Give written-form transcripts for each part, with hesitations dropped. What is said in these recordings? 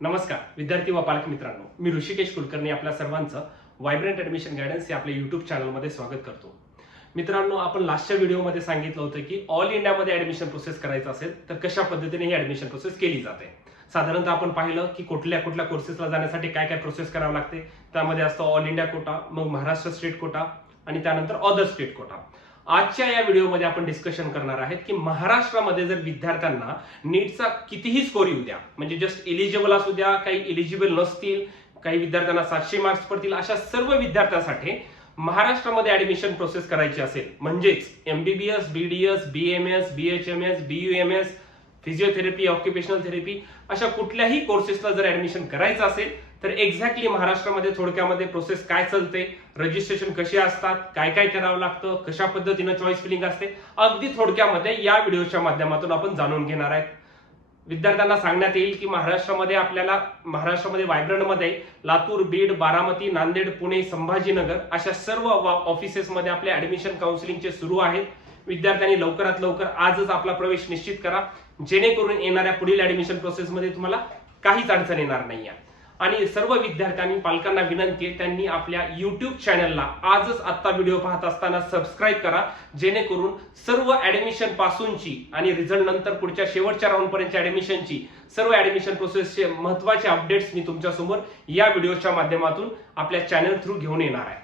नमस्कार विद्यार्थी व पालक मित्रांनो, मी ऋषिकेश कुलकर्णी आपल्या सर्वांचं व्हायब्रंट ऍडमिशन गायडन्स या आपल्या युट्यूब चॅनलमध्ये स्वागत करतो. मित्रांनो, आपण लास्टच्या व्हिडिओमध्ये सांगितलं होतं की ऑल इंडियामध्ये ऍडमिशन प्रोसेस करायचं असेल तर कशा पद्धतीने ही ऍडमिशन प्रोसेस केली जाते. साधारणतः आपण पाहिलं की कुठल्या कुठल्या कोर्सेसला जाण्यासाठी काय काय प्रोसेस करावं लागते. त्यामध्ये असतो ऑल इंडिया कोटा, मग महाराष्ट्र स्टेट कोटा आणि त्यानंतर अदर स्टेट कोटा. आजच्या या व्हिडिओमध्ये आपण डिस्कशन करणार आहेत की महाराष्ट्रामध्ये जर विद्यार्थ्यांना नीटचा कितीही स्कोर येऊ द्या, म्हणजे जस्ट एलिजिबल असू द्या, काही एलिजिबल नसतील, काही विद्यार्थ्यांना 700 मार्क्स पडतील, अशा सर्व विद्यार्थ्यांसाठी महाराष्ट्रामध्ये ऍडमिशन प्रोसेस करायची असेल, म्हणजेच MBBS, BDS, BMS, BHMS, BUMS, physiotherapy, occupational therapy अशा कुठल्याही कोर्सेसला जर ऍडमिशन करायचं असेल तर एक्झॅक्टली महाराष्ट्रामध्ये थोडक्यामध्ये प्रोसेस काय चालते, रजिस्ट्रेशन कसे असतात, काय काय करावं लागतं, कशा पद्धतीनं चॉईस फिलिंग असते, अगदी थोडक्यामध्ये या व्हिडिओच्या माध्यमातून आपण जाणून घेणार आहेत. विद्यार्थ्यांना सांगण्यात येईल की महाराष्ट्रामध्ये व्हायब्रंटमध्ये लातूर, बीड, बारामती, नांदेड, पुणे, संभाजीनगर अशा सर्व ऑफिसेसमध्ये आपले ऍडमिशन काउन्सिलिंगचे सुरू आहेत. विद्यार्थ्यांनी लवकरात लवकर आजच आपला प्रवेश निश्चित करा, जेणेकरून येणाऱ्या पुढील ऍडमिशन प्रोसेसमध्ये तुम्हाला काहीच अडचण येणार नाही. आणि सर्व विद्यार्थ्यांनी पालकांना विनंती आहे, त्यांनी आपल्या युट्यूब चॅनलला आजच आत्ता व्हिडिओ पाहत असताना सबस्क्राईब करा, जेणेकरून सर्व ऍडमिशन पासूनची आणि रिझल्ट नंतर पुढच्या शेवटच्या राऊंड पर्यंतची ऍडमिशनची सर्व ऍडमिशन प्रोसेसचे महत्त्वाचे अपडेट्स मी तुमच्यासमोर या व्हिडिओच्या माध्यमातून आपल्या चॅनल थ्रू घेऊन येणार आहे.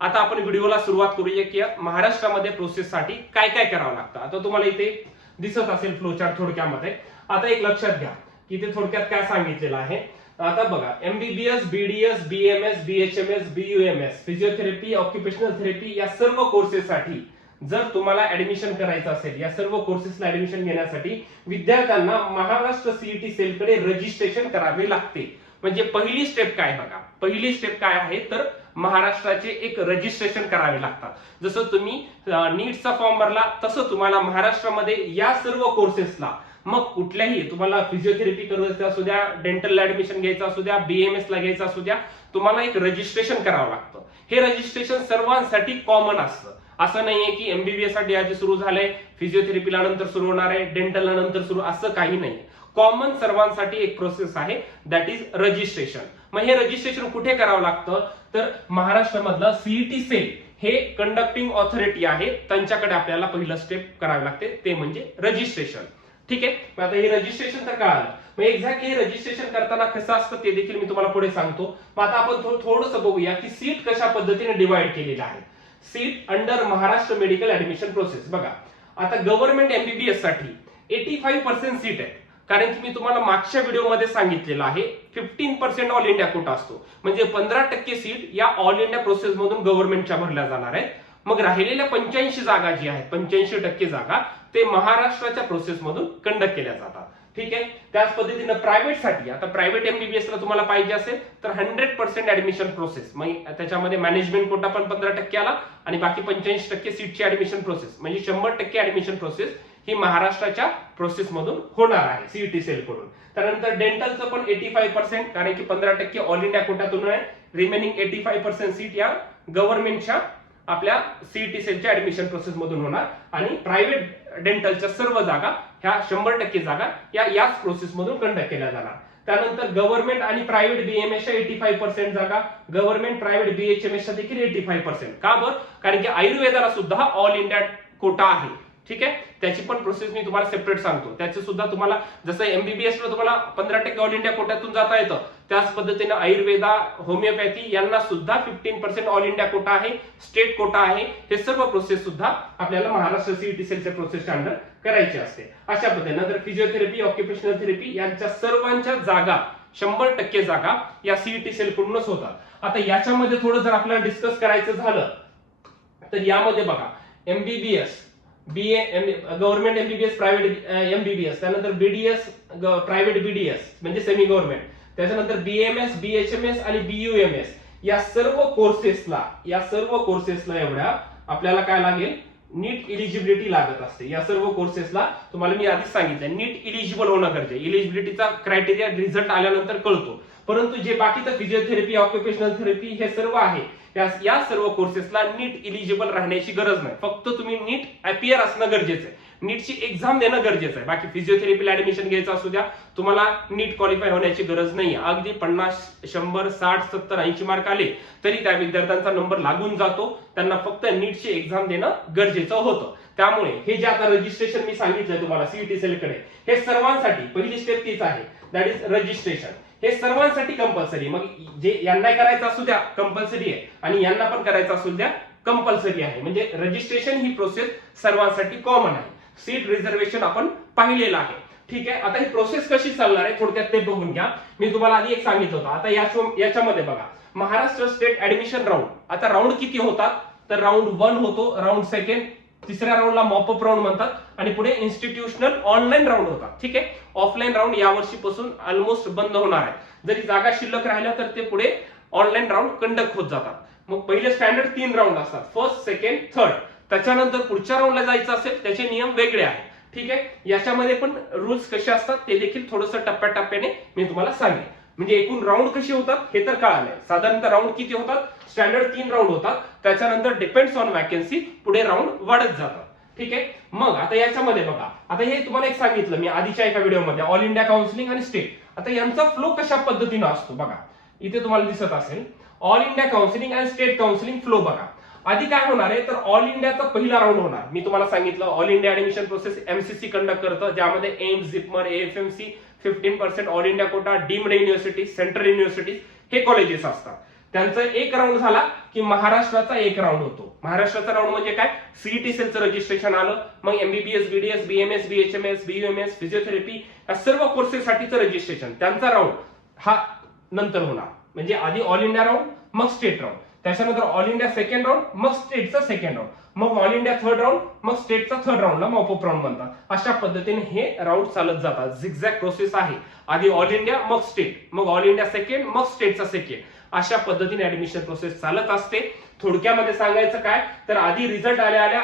आता आपण व्हिडिओला सुरुवात करूया की महाराष्ट्रामध्ये प्रोसेससाठी काय काय करावं लागतं. आता तुम्हाला इथे दिसत असेल फ्लोचार्ट थोडक्यामध्ये. आता एक लक्षात घ्या की ते थोडक्यात काय सांगितलेलं आहे. आता बघा, MBBS, BDS, BMS, BHMS, BUMS, physiotherapy, occupational therapy या सर्व कोर्सेससाठी जर तुम्हाला ऍडमिशन करायचं असेल, या सर्व कोर्सेसला ऍडमिशन घेण्यासाठी विद्यार्थ्यांना महाराष्ट्र सीईटी सेलकडे रजिस्ट्रेशन करावे लागते. म्हणजे पहिली स्टेप काय बघा, पहिली स्टेप काय आहे तर महाराष्ट्राचे एक रजिस्ट्रेशन करावे लागतात. जसं तुम्ही नीटचा फॉर्म भरला तसं तुम्हाला महाराष्ट्रामध्ये या सर्व कोर्सेसला, मग कुठल्याही तुम्हाला फिजिओथेरपी करायचं असू द्या, डेंटलला ऍडमिशन घ्यायचं असू द्या, बीएमएस ला घ्यायचं असू द्या, तुम्हाला एक रजिस्ट्रेशन करावं लागतं. हे रजिस्ट्रेशन सर्वांसाठी कॉमन असतं. असं नाहीये की एमबीबीएस साठी आधी सुरू झालंय, फिजिओथेरपीला नंतर सुरू होणार आहे, डेंटलला नंतर सुरू, असं काही नाही. कॉमन सर्वांसाठी एक प्रोसेस आहे, दॅट इज रजिस्ट्रेशन. मग हे रजिस्ट्रेशन कुठे करावं लागतं तर महाराष्ट्रामधलं सीईटी सेल हे कंडक्टिंग ऑथॉरिटी आहे, त्यांच्याकडे आपल्याला पहिलं स्टेप करावे लागते, ते म्हणजे रजिस्ट्रेशन. ठीक आहे. मग आता हे रजिस्ट्रेशन तर कळालं. मग एक्झॅक्टली हे रजिस्ट्रेशन करताना कसं असतं ते देखील मी तुम्हाला पुढे सांगतो. मग आता आपण थोडंसं बघूया की सीट कशा पद्धतीने डिवाइड केलेला आहे. Seat under Maharashtra medical admission process. बघा, आता गव्हर्नमेंट एमबीबीएस साठी 85% सीट आहे, कारण की मी तुम्हाला मागच्या व्हिडिओमध्ये सांगितलेलं आहे 15% ऑल इंडिया कोटा असतो, म्हणजे 15% सीट या ऑल इंडिया प्रोसेस मधून गव्हर्नमेंटच्या भरल्या जाणार आहेत. मग राहिलेल्या 85 जागा जी आहेत, 85% जागा ते महाराष्ट्राच्या प्रोसेस मधून कंडक्ट केल्या जातात. ठीक आहे. त्याच पद्धतीनं प्रायव्हेट साठी, आता प्रायव्हेट एमबीबीएस ला तुम्हाला पाहिजे असेल तर 100% ऍडमिशन प्रोसेस, मग त्याच्यामध्ये मॅनेजमेंट कोटा पण 15% आला आणि बाकी 85% सीटची ऍडमिशन प्रोसेस, म्हणजे 100% ऍडमिशन प्रोसेस ही महाराष्ट्राच्या प्रोसेस मधून होणार आहे सीईटी सेल कडून. त्यानंतर डेंटलचं पण 85%, कारण की 15% ऑल इंडिया कोट्यातून आहे. रिमेनिंग 85% सीट या गव्हर्नमेंटच्या आपल्या सीईटी सेलच्या ऍडमिशन प्रोसेस मधून होणार आणि प्रायव्हेट डेंटलच्या सर्व जागा ह्या 100% जागा याच प्रोसेस मधून कंडक्ट केल्या जाणार. त्यानंतर गव्हर्नमेंट आणि प्रायव्हेट बीएमएसच्या 85% जागा, गव्हर्नमेंट प्रायव्हेट बीएचएमएसच्या देखील 85%. का बरं? कारण की आयुर्वेदाला सुद्धा ऑल इंडिया कोटा आहे. ठीक आहे. त्याची पण प्रोसेस मी तुम्हाला सेपरेट सांगतो. त्याचे सुद्धा तुम्हाला जसं एमबीबीएस ला तुम्हाला 15% ऑल इंडिया कोट्यातून जाता येतं, त्याच पद्धतीने आयुर्वेदा, होमिओपॅथी यांना सुद्धा 15% ऑल इंडिया कोटा आहे, स्टेट कोटा आहे. हे सर्व प्रोसेस सुद्धा आपल्याला महाराष्ट्र सीईटी सेलच्या प्रोसेसच्या अंडर करायची असते. अशा पद्धतीने तर फिजिओथेरपी, ऑक्युपेशनल थेरपी यांच्या सर्वांच्या जागा 100% जागा या सीईटी सेल कडूनच होतात. आता याच्यामध्ये थोडं जर आपल्याला डिस्कस करायचं झालं तर यामध्ये बघा, MBBS, government MBBS, private MBBS, त्यानंतर बीडीएस, प्रायव्हेट बीडीएस म्हणजे सेमी गव्हर्नमेंट, त्याच्यानंतर बीएमएस, बीएचएमएस आणि बीयूएमएस या सर्व कोर्सेसला एवढ्या आपल्याला काय लागेल, नीट इलिजिबिलिटी लागत असते. या सर्व कोर्सेसला तुम्हाला मी आधीच सांगितलं नीट इलिजिबल होणं गरजेचं. इलिजिबिलिटीचा क्रायटेरिया रिझल्ट आल्यानंतर कळतो, परंतु जे बाकीचं फिजिओथेरपी, ऑक्युपेशनल थेरपी हे सर्व आहे, या सर्व कोर्सेसला नीट इलिजिबल राहण्याची गरज नाही. फक्त तुम्ही नीट अपियर असणं गरजेचं आहे. नीटची एक्झाम देणं गरजेचं आहे. बाकी फिजिओथेरपीला ऍडमिशन घ्यायचं असू द्या, तुम्हाला नीट क्वालिफाय होण्याची गरज नाही. अगदी 50, 100, 60, 70, 80 मार्क आले तरी त्या विद्यार्थ्यांचा नंबर लागून जातो. त्यांना फक्त नीटची एक्झाम देणं गरजेचं होतं. त्यामुळे हे जे आता रजिस्ट्रेशन मी सांगितलंय तुम्हाला सीईटी सेलकडे, हे सर्वांसाठी पहिली स्टेप तीच आहे, दॅट इज रजिस्ट्रेशन. हे सर्वांसाठी कंपल्सरी. मग जे यांना करायचं असू द्या कंपल्सरी आहे आणि यांना पण करायचं असू द्या कंपल्सरी आहे. म्हणजे रजिस्ट्रेशन ही प्रोसेस सर्वांसाठी कॉमन आहे. सीट रिझर्वेशन आपण पाहिलेलं आहे. ठीक आहे, आता ही प्रोसेस कशी चालणार आहे थोडक्यात ते बघून घ्या. मी तुम्हाला आधी एक सांगितलं होतं. आता याच्यामध्ये बघा, महाराष्ट्र स्टेट ऍडमिशन राऊंड. आता राऊंड किती होतात, तर राऊंड 1 होतो, राऊंड सेकंड, तिसऱ्या राऊंडला मॉपअप राऊंड म्हणतात आणि पुढे इन्स्टिट्यूशनल ऑनलाईन राऊंड होतात. ठीक आहे, ऑफलाईन राऊंड या वर्षीपासून ऑलमोस्ट बंद होणार आहे. जरी जागा शिल्लक राहिल्या तर ते पुढे ऑनलाईन राऊंड कंडक्ट होत जातात. मग पहिले स्टँडर्ड 3 राऊंड असतात, फर्स्ट, सेकंड, थर्ड. त्याच्यानंतर पुढच्या राऊंडला जायचं असेल त्याचे नियम वेगळे आहेत. ठीक आहे, याच्यामध्ये पण रूल्स कसे असतात ते देखील थोडंसं टप्प्याटप्प्याने मी तुम्हाला सांगेन. म्हणजे एकूण राऊंड कशी होतात हे तर कळालंय. साधारणतः राऊंड किती होतात, स्टँडर्ड 3 राऊंड होतात. त्याच्यानंतर डिपेंड्स ऑन वॅकन्सी पुढे राऊंड वाढत जातात. ठीक आहे, मग आता याच्यामध्ये बघा, आता हे तुम्हाला एक सांगितलं मी आधीच्या एका व्हिडिओमध्ये, ऑल इंडिया काउन्सिलिंग आणि स्टेट. आता यांचा फ्लो कशा पद्धतीनं असतो बघा, इथे तुम्हाला दिसत असेल ऑल इंडिया काउन्सिलिंग आणि स्टेट काउन्सिलिंग फ्लो. बघा आधी काय होणार आहे, तर ऑल इंडियाचा पहिला राऊंड होणार. मी तुम्हाला सांगितलं all India admission process MCC conduct करतं, ज्यामध्ये AIIMS, JIPMER, AFMC, 15% all India quota, deemed university, central university हे कॉलेजेस असतात. त्यांचा एक राऊंड झाला की महाराष्ट्राचा एक राऊंड होतो. महाराष्ट्राचा राऊंड म्हणजे काय, सीईटी सेलचं रजिस्ट्रेशन आलं, मग MBBS, BDS, BMS, BHMS, BUMS, physiotherapy या सर्व कोर्सेससाठीचं रजिस्ट्रेशन, त्यांचा राऊंड हा नंतर होणार. म्हणजे आधी ऑल इंडिया राऊंड, मग स्टेट राऊंड, त्याच्यानंतर ऑल इंडिया सेकंड राऊंड, मग स्टेटचा सेकंड राऊंड, मग ऑल इंडिया थर्ड राऊंड, मग स्टेटचा थर्ड राऊंडला मॉपअप राऊंड म्हणतात. अशा पद्धतीने हे राऊंड चालत जातात. झिगझॅग प्रोसेस आहे. आधी ऑल इंडिया, मग स्टेट, मग ऑल इंडिया सेकंड, मग स्टेटचा सेकंड. अशा पद्धतीने ऍडमिशन प्रोसेस चालत असते. थोडक्यामध्ये सांगायचं काय, तर आधी रिझल्ट आल्या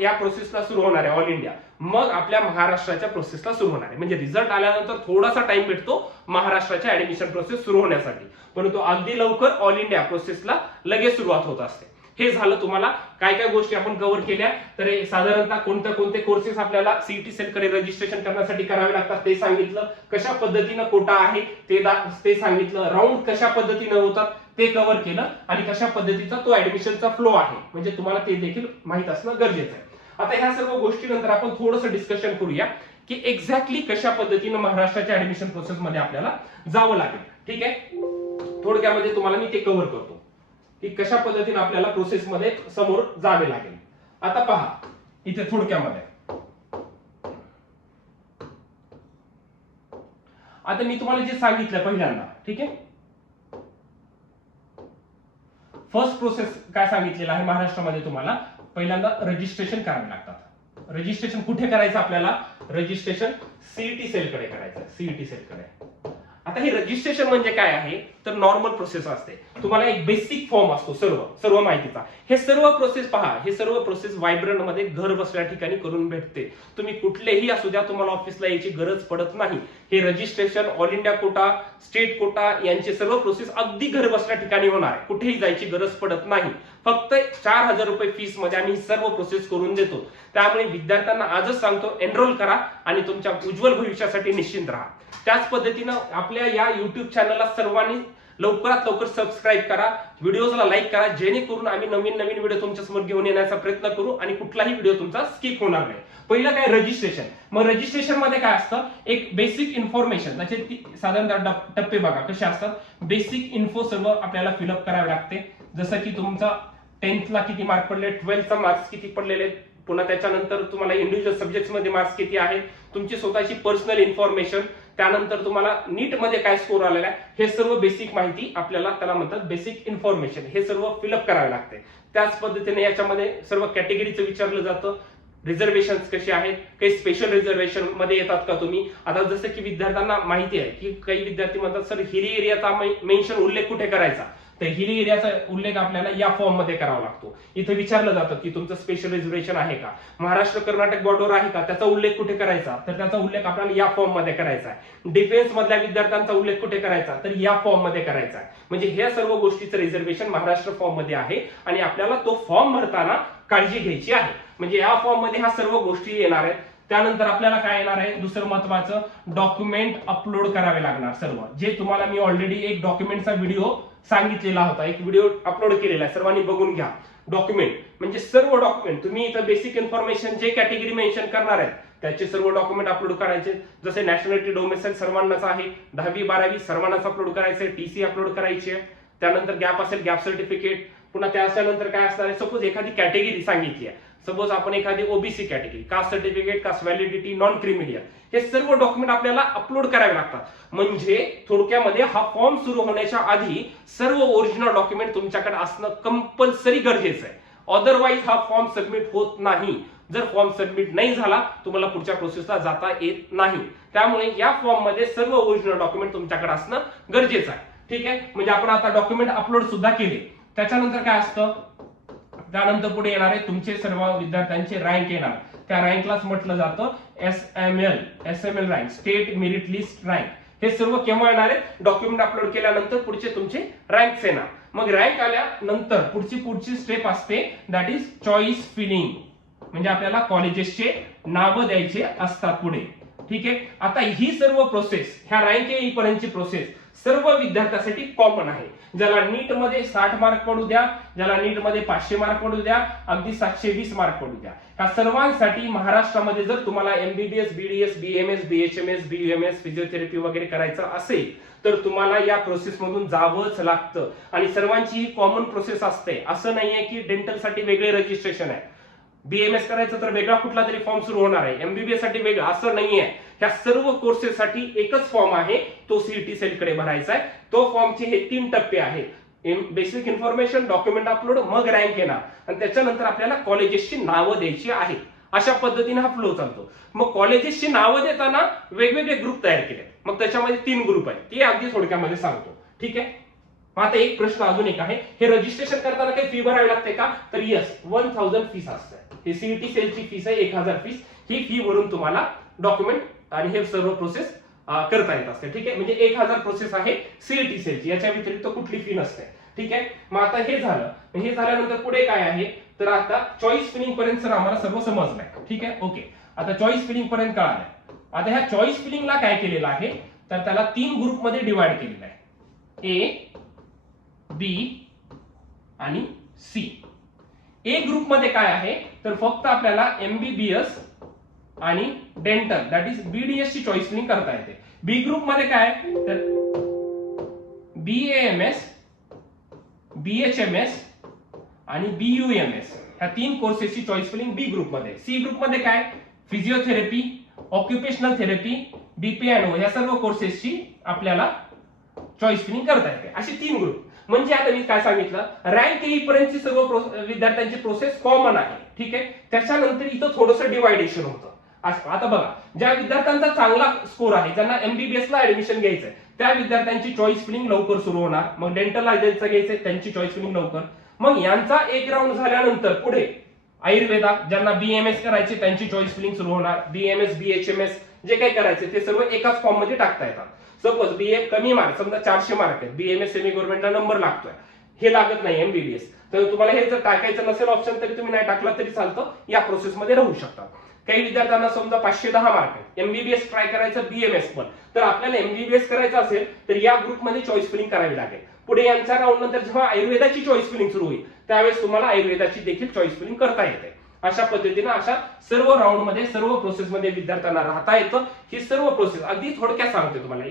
या प्रोसेसला सुरू होणार आहे ऑल इंडिया, मग आपल्या महाराष्ट्राच्या प्रोसेसला सुरू होणार आहे. म्हणजे रिझल्ट आल्यानंतर थोडासा टाइम भेटतो महाराष्ट्राच्या ऍडमिशन प्रोसेस सुरू होण्यासाठी, परंतु अगदी लवकर ऑल इंडिया प्रोसेसला लगेच सुरुवात होत असते. हे झालं तुम्हाला काय काय गोष्टी आपण कव्हर केल्या. तर साधारणतः कोणते कोर्सेस आपल्याला सीईटी सेलकडे रजिस्ट्रेशन करण्यासाठी करावे लागतात ते सांगितलं, कशा पद्धतीनं कोटा आहे ते सांगितलं, राऊंड कशा पद्धतीनं होतात ते कव्हर केलं, आणि कशा पद्धतीचा तो ऍडमिशनचा फ्लो आहे म्हणजे तुम्हाला ते देखील माहित असणं गरजेचं आहे. आता ह्या सर्व गोष्टीनंतर आपण थोडंसं डिस्कशन करूया की एक्झॅक्टली कशा पद्धतीनं महाराष्ट्राच्या ऍडमिशन प्रोसेस मध्ये आपल्याला जावं लागेल. ठीक आहे, थोडक्यामध्ये तुम्हाला मी ते कव्हर करतो की कशा पद्धतीने आपल्याला प्रोसेस मध्ये समोर जावे लागेल. आता पहा इथे थोडक्यामध्ये, आता मी तुम्हाला जे सांगितलं पहिल्यांदा, ठीक आहे, फर्स्ट प्रोसेस काय सांगितलेलं आहे, महाराष्ट्रामध्ये तुम्हाला पहिल्यांदा रजिस्ट्रेशन करावे लागतात. रजिस्ट्रेशन कुठे करायचं आपल्याला, रजिस्ट्रेशन सीईटी सेलकडे करायचं, सीईटी सेलकडे. आता हे रजिस्ट्रेशन म्हणजे काय आहे, तर नॉर्मल प्रोसेस असते. तुम्हाला एक बेसिक फॉर्म असतो सर्व माहितीचा. हे सर्व प्रोसेस पहा, हे सर्व प्रोसेस व्हायब्रंट मध्ये घर बसल्या ठिकाणी करून भेटते. तुम्ही कुठलेही असू द्या, तुम्हाला ऑफिसला यायची गरज पडत नाही. हे registration all India quota, state quota यांचे सर्व प्रोसेस अगदी घर बसल्या ठिकाणी होणार आहे. कुठेही जायची गरज पडत नाही. फक्त 4000 रुपये फीस मध्ये आम्ही सर्व प्रोसेस करून देतो. त्यामुळे विद्यार्थ्यांना आजच सांगतो, एनरोल करा आणि तुमच्या उज्ज्वल भविष्यासाठी निश्चिंत राहा. त्याच पद्धतीनं आपल्या या युट्यूब चॅनलला सर्वांनी लवकरात लवकर सबस्क्राईब करा, व्हिडिओजला लाईक करा, जेणेकरून आम्ही नवीन व्हिडिओ तुमच्या समोर घेऊन येण्याचा प्रयत्न करू आणि कुठलाही व्हिडिओ तुमचा स्किप होणार नाही. पहिलं काय, रजिस्ट्रेशन. मग रजिस्ट्रेशन मध्ये काय असतं, एक बेसिक इन्फॉर्मेशन, त्याचे साधारणतः टप्पे बघा कसे असतात. बेसिक इन्फो सर्व आपल्याला फिलअप करावे लागते, जसं की तुमचा 10th ला किती मार्क पडले, 12th चा मार्क्स किती पडलेले, पुन्हा त्याच्यानंतर तुम्हाला इंडिव्हिज्युअल सब्जेक्ट्स मध्ये मार्क्स किती आहेत, तुमची स्वतःची पर्सनल इन्फॉर्मेशन, त्यानंतर तुम्हाला नीट मध्ये काय स्कोर आलेला आहे, हे सर्व बेसिक माहिती आपल्याला त्याला म्हणतात बेसिक इन्फॉर्मेशन. हे सर्व फिलअप करावे लागते. त्याच पद्धतीने याच्यामध्ये सर्व कॅटेगरीचं विचारलं जातं. रिझर्वेशन कसे आहेत, काही स्पेशल रिझर्वेशन मध्ये येतात का तुम्ही. आता जसं की विद्यार्थ्यांना माहिती आहे की काही विद्यार्थी म्हणतात सर हिली एरियाचा मेन्शन उल्लेख कुठे करायचा, तर हिली एरियाचा उल्लेख आपल्याला या फॉर्म मध्ये करावा लागतो. इथे विचारलं जातं की तुमचं स्पेशल रिझर्वेशन आहे का, महाराष्ट्र कर्नाटक बॉर्डर आहे का, त्याचा उल्लेख कुठे करायचा, तर त्याचा उल्लेख आपल्याला या फॉर्म मध्ये करायचा आहे. डिफेन्स मधल्या विद्यार्थ्यांचा उल्लेख कुठे करायचा, तर या फॉर्म मध्ये करायचा आहे. म्हणजे ह्या सर्व गोष्टीचं रिझर्वेशन महाराष्ट्र फॉर्म मध्ये आहे आणि आपल्याला तो फॉर्म भरताना काळजी घ्यायची आहे. म्हणजे या फॉर्म मध्ये ह्या सर्व गोष्टी येणार आहेत. त्यानंतर आपल्याला काय येणार आहे, दुसरं महत्वाचं डॉक्युमेंट अपलोड करावे लागणार सर्व, जे तुम्हाला मी ऑलरेडी एक डॉक्युमेंटचा व्हिडिओ सांगितलेला होता, एक व्हिडिओ अपलोड केलेला आहे, सर्वांनी बघून घ्या. डॉक्युमेंट म्हणजे सर्व डॉक्युमेंट तुम्ही इथं बेसिक इन्फॉर्मेशन जे कॅटेगरी मेन्शन करणार आहेत त्याचे सर्व डॉक्युमेंट अपलोड करायचे. जसे नॅशनॅलिटी डोमेसाईल सर्वांनाच आहे, 10वी 12वी सर्वांनाच अपलोड करायचे, टीसी अपलोड करायची आहे. त्यानंतर गॅप असेल गॅप सर्टिफिकेट, पुन्हा त्यानंतर काय असणार आहे, सपोज एखादी कॅटेगरी सांगितली आहे, सपोज आपण एखादी OBC category, caste certificate, caste validity, non creamy layer, हे सर्व डॉक्युमेंट आपल्याला अपलोड करावे लागतात. म्हणजे थोडक्यामध्ये हा फॉर्म सुरू होण्याच्या आधी सर्व ओरिजिनल डॉक्युमेंट तुमच्याकडे असणं कंपल्सरी गरजेचं आहे. अदरवाईज हा फॉर्म सबमिट होत नाही. जर फॉर्म सबमिट नाही झाला तुम्हाला पुढच्या प्रोसेसला जाता येत नाही. त्यामुळे या फॉर्म मध्ये सर्व ओरिजिनल डॉक्युमेंट तुमच्याकडे असणं गरजेचं आहे. ठीक आहे, म्हणजे आपण आता डॉक्युमेंट अपलोड सुद्धा केले. त्याच्यानंतर काय असतं, त्यानंतर पुढे येणार आहे तुमचे सर्व विद्यार्थ्यांचे रँक येणार. त्या रँकलाच म्हटलं जातं SML rank, state merit list rank. हे सर्व केव्हा येणार आहे, डॉक्युमेंट अपलोड केल्यानंतर पुढचे तुमचे रँक्स येणार. मग रँक आल्यानंतर पुढची स्टेप असते, दॅट इज चॉईस फिलिंग. म्हणजे आपल्याला कॉलेजेसचे नावं द्यायचे असतात पुढे. ठीक आहे, आता ही सर्व प्रोसेस, ह्या रँक येईपर्यंतची प्रोसेस सर्व विद्यार्थ्यांसाठी कॉमन आहे. ज्याला नीट मध्ये 60 मार्क पडू द्या, ज्याला नीट मध्ये 500 मार्क पडू द्या, अगदी 720 मार्क पडू द्या, ह्या सर्वांसाठी महाराष्ट्रामध्ये जर तुम्हाला MBBS, BDS, BMS, BHMS, BUMS, physiotherapy वगैरे करायचं असेल तर तुम्हाला या प्रोसेस मधून जावंच लागतं. आणि सर्वांची ही कॉमन प्रोसेस असते. असं नाहीये की डेंटलसाठी वेगळे रजिस्ट्रेशन आहे, बीएमएस करायचं तर वेगळा कुठला तरी फॉर्म सुरू होणार आहे, एमबीबीएस साठी वेगळा, असं नाहीये. ह्या सर्व कोर्सेससाठी एकच फॉर्म आहे, तो सीईटी सेलकडे भरायचा आहे. तो फॉर्मचे हे 3 टप्पे आहेत, बेसिक इन्फॉर्मेशन, डॉक्युमेंट अपलोड, मग रँक येणार आणि त्याच्यानंतर आपल्याला कॉलेजेसची नावं द्यायची आहेत. अशा पद्धतीने हा फ्लो चालतो. मग कॉलेजेसची नावं देताना वेगवेगळे ग्रुप तयार केले. मग त्याच्यामध्ये 3 ग्रुप आहेत, ते अगदी थोडक्यामध्ये सांगतो. ठीक आहे, मग आता एक प्रश्न अजून एक आहे, हे रजिस्ट्रेशन करताना काही फी भरावी लागते का, तर यस, 1000 फीस असते. ही सीईटी सेलची फीस आहे 1000 फीस. ही फी भरून तुम्हाला डॉक्युमेंट आणि हे सर्व प्रोसेस करता येत असते. ठीक आहे, म्हणजे 1000 प्रोसेस आहे सीईटी सेलची, याच्या व्यतिरिक्त कुठली फी नसते. ठीक आहे, मग आता हे झालं. हे झाल्यानंतर पुढे काय आहे, तर आता चॉईस फिलिंग पर्यंत सर आम्हाला सर्व समजलंय. ठीक आहे, ओके. आता चॉईस फिलिंग पर्यंत कळालंय. आता ह्या चॉईस फिलिंगला काय केलेलं आहे, तर त्याला 3 ग्रुप मध्ये डिवाइड केलेलं आहे, ए, बी आणि सी. ए ग्रुप मध्ये काय आहे, तर फक्त आपल्याला एमबीबीएस आणि डेंटल, दॅट इज बीडीएस ची चॉईस फिलिंग करता येते. बी ग्रुप मध्ये काय, तर बीएएमएस, बीएचएमएस आणि बीयूएमएस ह्या 3 कोर्सेसची चॉईस फिलिंग बी ग्रुप मध्ये. सी ग्रुप मध्ये काय, फिजिओथेरपी, ऑक्युपेशनल थेरपी, बीपीएनओ या सर्व कोर्सेसची आपल्याला चॉईस फिलिंग करता येते. अशी 3 ग्रुप. म्हणजे आता मी काय सांगितलं, रँक येईपर्यंतची सर्व विद्यार्थ्यांची प्रोसेस कॉमन आहे. ठीक आहे, त्याच्यानंतर इथं थोडंसं डिवायडेशन होतं. आता बघा, ज्या विद्यार्थ्यांचा चांगला स्कोर आहे, ज्यांना एमबीबीएस ला ऍडमिशन घ्यायचंय, त्या विद्यार्थ्यांची चॉईस फिलिंग लवकर सुरू होणार. मग डेंटलला घ्यायचंय त्यांची चॉईस फिलिंग लवकर. मग यांचा एक राऊंड झाल्यानंतर पुढे आयुर्वेदा, ज्यांना बीएमएस करायचे त्यांची चॉईस फिलिंग सुरू होणार. बीएमएस, बीएचएमएस जे काही करायचे ते सर्व एकाच फॉर्म मध्ये टाकता येतात. सपोज बीए कमी मार्क, समजा 400 मार्क आहेत, बीएमएस सेमी गव्हर्नमेंटला नंबर लागतोय, हे लागत नाही एमबीबीएस, तर तुम्हाला हे जर टाकायचं नसेल ऑप्शन तरी तुम्ही नाही टाकला तरी चालतं, या प्रोसेसमध्ये राहू शकता. काही विद्यार्थ्यांना समजा 510 मार्क आहेत, एमबीबीएस ट्राय करायचं, बीएमएस पण, तर आपल्याला एमबीबीएस करायचं असेल तर या ग्रुपमध्ये चॉईस फिलिंग करावी लागेल. पुढे यांच्या राऊंड नंतर जेव्हा आयुर्वेदाची चॉईस फिलिंग सुरू होईल त्यावेळेस तुम्हाला आयुर्वेदाची देखील चॉईस फिलिंग करता येते. अशा पद्धतीने अशा सर्व राऊंड मध्ये, सर्व प्रोसेस मध्ये विद्यार्थ्यांना राहता येतं. ही सर्व प्रोसेस अगदी थोडक्यात सांगते तुम्हाला.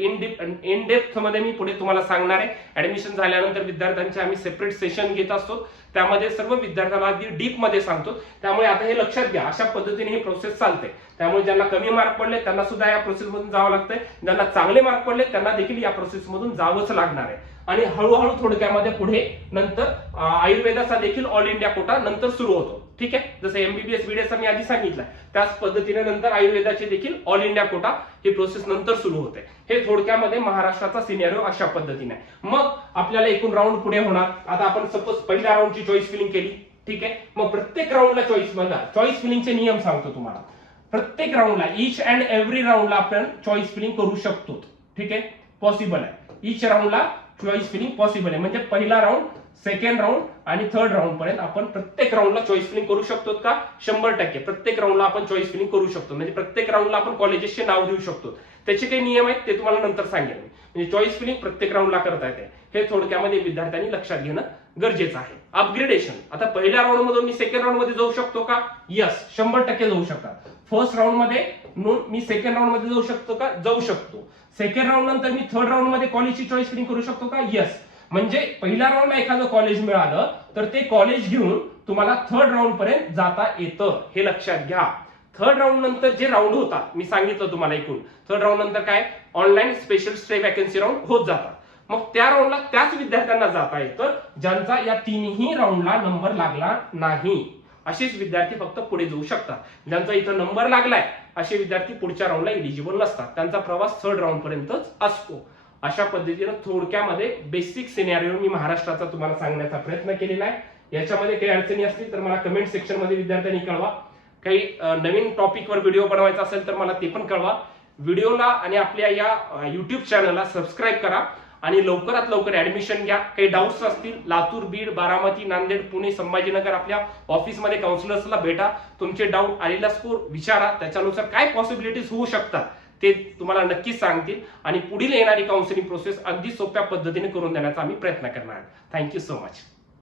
इन डेप्थ मध्ये मी पुढे तुम्हाला सांगणार आहे. ऍडमिशन झाल्यानंतर विद्यार्थ्यांचे आम्ही सेपरेट सेशन घेत असतो, त्यामध्ये सर्व विद्यार्थ्यांना अगदी डीप मध्ये सांगतो. त्यामुळे आता हे लक्षात घ्या, अशा पद्धतीने ही प्रोसेस चालते. त्यामुळे ज्यांना कमी मार्क पडले त्यांना सुद्धा या प्रोसेस मधून जावं लागतंय, ज्यांना चांगले मार्क पडले त्यांना देखील या प्रोसेस मधून जावंच लागणार आहे. आणि हळूहळू थोडक्यामध्ये पुढे नंतर आयुर्वेदाचा देखील ऑल इंडिया कोटा नंतर सुरू होतो. ठीक आहे, जसं एमबीबीएस बीडीएस मी आधी सांगितलं, त्याच पद्धतीने नंतर आयुर्वेदाचे देखील ऑल इंडिया कोटा ही प्रोसेस नंतर सुरू होते. हे थोडक्यामध्ये महाराष्ट्राचा सिनेरिओ अशा पद्धतीने. मग आपल्याला एकूण राऊंड पुढे होणार. आता आपण सपोज पहिल्या राऊंडची चॉईस फिलिंग केली. ठीक आहे, मग प्रत्येक राऊंडला चॉईस, बघा चॉईस फिलिंगचे नियम सांगतो तुम्हाला. प्रत्येक राऊंडला, ईच अँड एव्हरी राऊंडला आपण चॉईस फिलिंग करू शकतो. ठीक आहे, पॉसिबल आहे. ईच राऊंडला चॉईस फिलिंग पॉसिबल आहे. म्हणजे पहिला राऊंड सेकंड राऊंड आणि थर्ड राऊंड पर्यंत आपण प्रत्येक राऊंडला चॉईस फिलिंग करू शकतो का? 100% प्रत्येक राऊंडला आपण चॉईस फिलिंग करू शकतो. म्हणजे प्रत्येक राऊंडला आपण कॉलेजेसचे नाव देऊ शकतो. त्याचे काही नियम आहेत ते तुम्हाला नंतर सांगेन. म्हणजे चॉईस फिलिंग प्रत्येक राऊंडला करता येते. हे थोडक्यामध्ये विद्यार्थ्यांनी लक्षात घेणं गरजेचं आहे. अपग्रेडेशन, आता पहिल्या राऊंड मधून मी सेकंड राऊंड मध्ये जाऊ शकतो का? यस, 100% जाऊ शकता. फर्स्ट राऊंड मध्ये मी सेकंड राऊंड मध्ये जाऊ शकतो का? जाऊ शकतो. सेकंड राऊंड नंतर मी थर्ड राऊंड मध्ये कॉलेजची चॉईस फिलिंग करू शकतो का? यस. म्हणजे पहिल्या राऊंडला एखादं कॉलेज मिळालं तर ते कॉलेज घेऊन तुम्हाला थर्ड राऊंड पर्यंत जाता येतं. हे लक्षात घ्या. थर्ड राऊंड नंतर जे राऊंड होतात मी सांगितलं तुम्हाला एकूण. थर्ड राऊंड नंतर काय? Online special stay vacancy round होत जातात. मग त्या राऊंडला त्याच विद्यार्थ्यांना जाता येतं ज्यांचा या तिन्ही राऊंडला नंबर लागला नाही. असेच विद्यार्थी फक्त पुढे जाऊ शकतात. ज्यांचा इथं नंबर लागलाय असे विद्यार्थी पुढच्या राऊंडला एलिजिबल नसतात. त्यांचा प्रवास थर्ड राऊंड पर्यंतच असतो. अशा पद्धतीनं थोडक्यामध्ये बेसिक सिनेरिओ मी महाराष्ट्राचा तुम्हाला सांगण्याचा प्रयत्न केलेला आहे. याच्यामध्ये काही अडचणी असतील तर मला कमेंट सेक्शन मध्ये विद्यार्थ्यांनी कळवा. काही नवीन टॉपिकवर व्हिडिओ बनवायचा असेल तर मला ते पण कळवा. व्हिडिओला आणि आपल्या या युट्यूब चॅनलला सबस्क्राईब करा आणि लवकरात लवकर ऍडमिशन घ्या. काही डाऊट्स असतील लातूर, बीड, बारामती, नांदेड, पुणे, संभाजीनगर आपल्या ऑफिसमध्ये काउन्सिलर्सला भेटा. तुमचे डाऊट आलेला स्कोर विचारा. त्याच्यानुसार काय पॉसिबिलिटीज होऊ शकतात ते तुम्हाला नक्कीच सांगतील आणि पुढील येणारी काउन्सिलिंग प्रोसेस अगदी सोप्या पद्धतीने करून देण्याचा आम्ही प्रयत्न करणार. Thank you so much.